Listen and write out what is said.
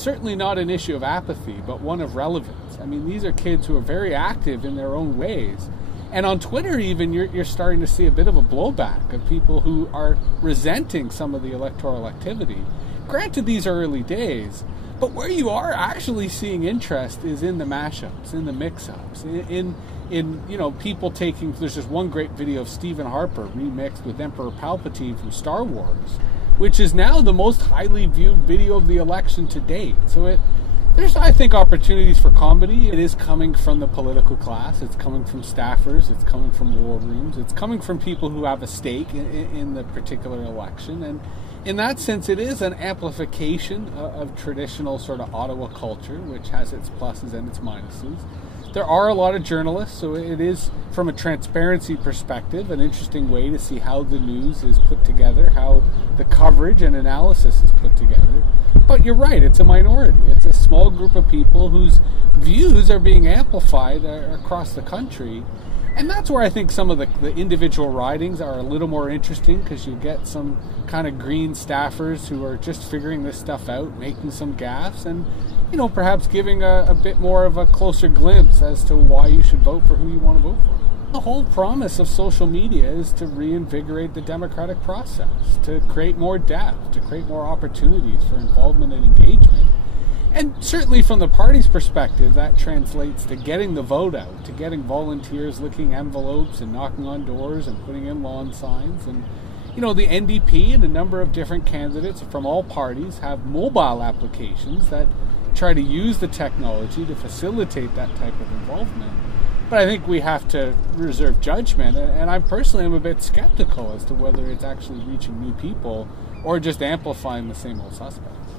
certainly not an issue of apathy, but one of relevance. I mean, these are kids who are very active in their own ways. And on Twitter even, you're starting to see a bit of a blowback of people who are resenting some of the electoral activity. Granted, these are early days, but where you are actually seeing interest is in the mashups, in the mix-ups, in people taking... There's just one great video of Stephen Harper remixed with Emperor Palpatine from Star Wars, which is now the most highly viewed video of the election to date. So there's, I think, opportunities for comedy. It is coming from the political class. It's coming from staffers. It's coming from war rooms. It's coming from people who have a stake in the particular election. And in that sense, it is an amplification of traditional sort of Ottawa culture, which has its pluses and its minuses. There are a lot of journalists, so it is, from a transparency perspective, an interesting way to see how the news is put together, how the coverage and analysis is put together. But you're right, it's a minority. It's a small group of people whose views are being amplified across the country. And that's where I think some of the individual ridings are a little more interesting, because you get some kind of green staffers who are just figuring this stuff out, making some gaffes, and perhaps giving a bit more of a closer glimpse as to why you should vote for who you want to vote for. The whole promise of social media is to reinvigorate the democratic process, to create more depth, to create more opportunities for involvement and engagement. And certainly from the party's perspective, that translates to getting the vote out, to getting volunteers licking envelopes and knocking on doors and putting in lawn signs. And, the NDP and a number of different candidates from all parties have mobile applications that try to use the technology to facilitate that type of involvement. But I think we have to reserve judgment, and I personally am a bit skeptical as to whether it's actually reaching new people or just amplifying the same old suspects.